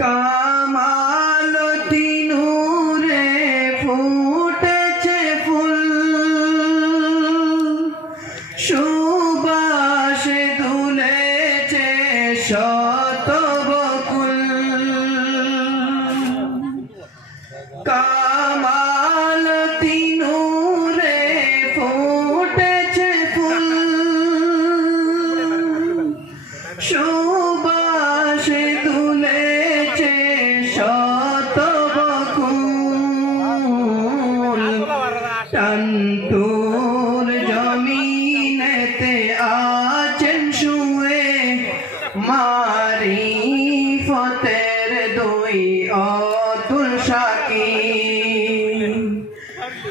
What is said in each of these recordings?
कामा দুই অতুল সাকি।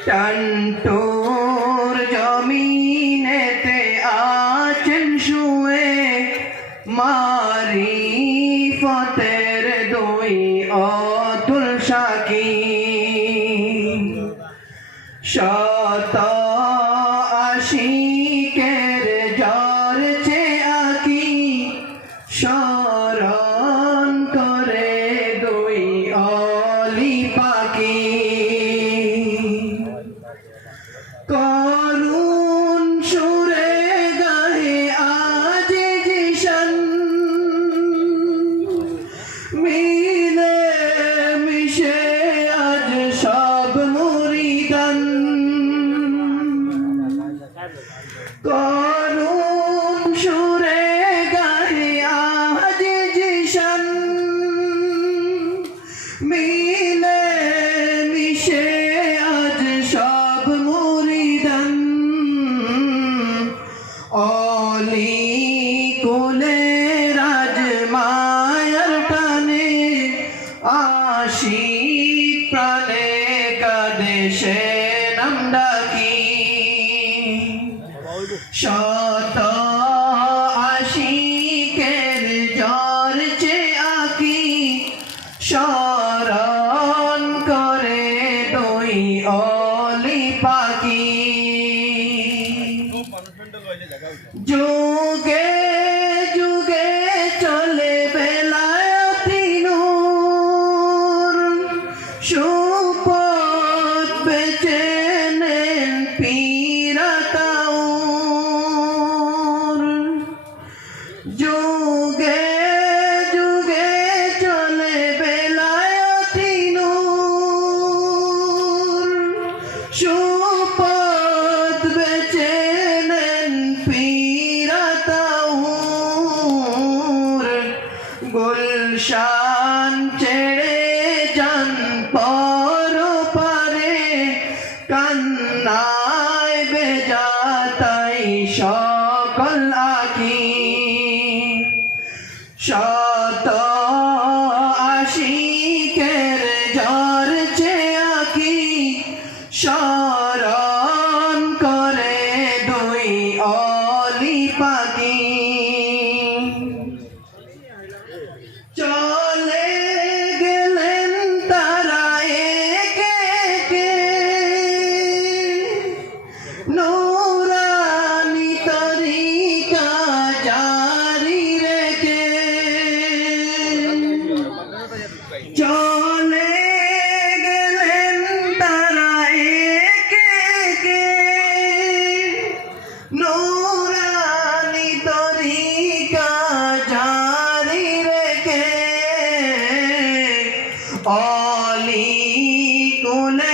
টান্টোর জমিনেতে আছেন শুয়ে মারি ফতের দুই অতুল সাকি। শত আশিকের অলি কুলে রাজ মায়ার টানে আশি প্রাণে কাদেশে নাম ডাকি। শত যুগে যুগে চলে বেলায়তি নূর। সুপথ বেছে নেন পীরতাউর গুলশান ছেড়ে যান পর পারে, কান্নায় বেজা অলি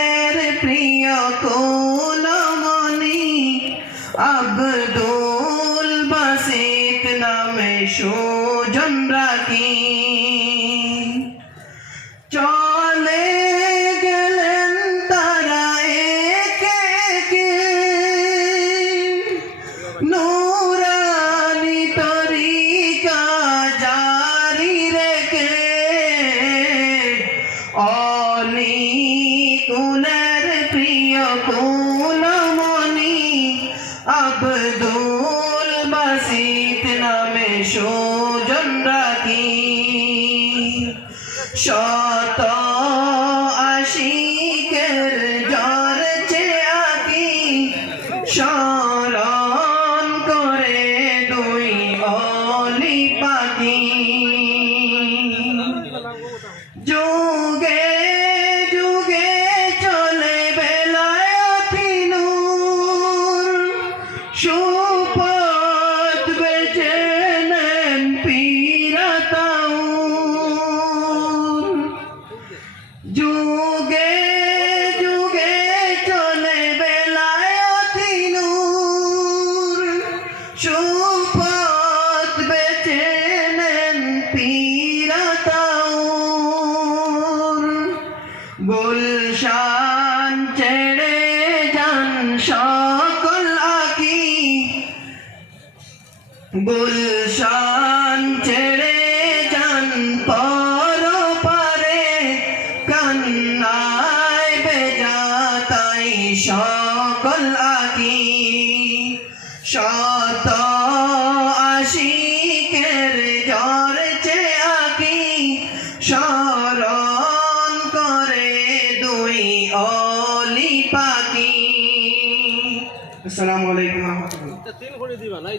আব্দুল মাসিদ নামে সুজন রাখি। শত আশিকের জ্বর যে আঁকি, স্মরণ করে দুই অলি পাখি। যোগের চুপত বেঁচে নেন পীরতাউর। গুলশান ছেড়ে যান সকল আকি। গুলশান ছেড়ে যান পর পারে কান